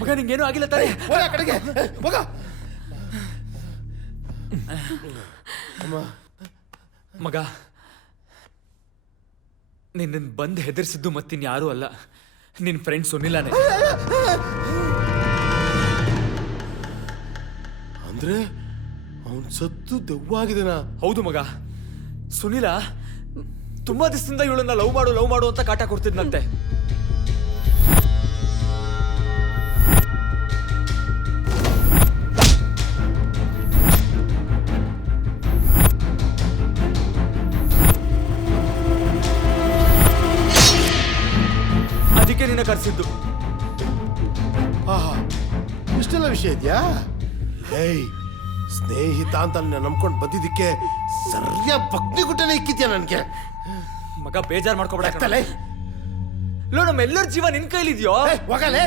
ಮಗ ನಿಂಗೇನು ಆಗಿಲ್ಲ ತಾನೆ. ಹೋಗ ಆ ಕಡೆಗೆ. ಹೋಗ. ಅಮ್ಮ. ಮಗ ನಿನ್ನ ಬಂದು ಹೆದರ್ಸಿದ್ದು ಮತ್ತಿನ್ಯಾರೂ ಅಲ್ಲ. ನಿನ್ನ ಫ್ರೆಂಡ್ ಸುನಿಲಾನೆ ಅಂದ್ರೆ ಅವನ್ ಸತ್ತು ದೆವ್ವಾಗಿದನ? ಹೌದು ಮಗ. ಸುನಿಲ ತುಂಬಾ ದಿವಸದಿಂದ ಇವಳನ್ನ ಲವ್ ಮಾಡು ಲವ್ ಮಾಡು ಅಂತ ಕಾಟ ಕೊಡ್ತಿದ್ನಂತೆ. ಅದಕ್ಕೆ ನಿನ್ನ ಕರೆಸಿದ್ದು. ಆಹಾ ಇಷ್ಟೆಲ್ಲ ವಿಷಯ ಇದೆಯಾ? ಹೇಯ್ ಸ್ನೇಹಿತ ಅಂತ ನಾನು ನಂಬ್ಕೊಂಡು ಬಂದಿದ್ದಕ್ಕೆ ಸರಿಯಾದ ಭಕ್ತಿ ಗುಟ್ಟನೇ ಇಕ್ಕಿದ್ಯಾ ನನಗೆ? ಮಗ ಬೇಜಾರು ಮಾಡ್ಕೋಬೇಡ ಲೋ ನಮ್ಮೆಲ್ಲರ ಜೀವ ನಿನ್ ಕೈಲಿದ್ಯೋ? ಹೋಗಲೇ.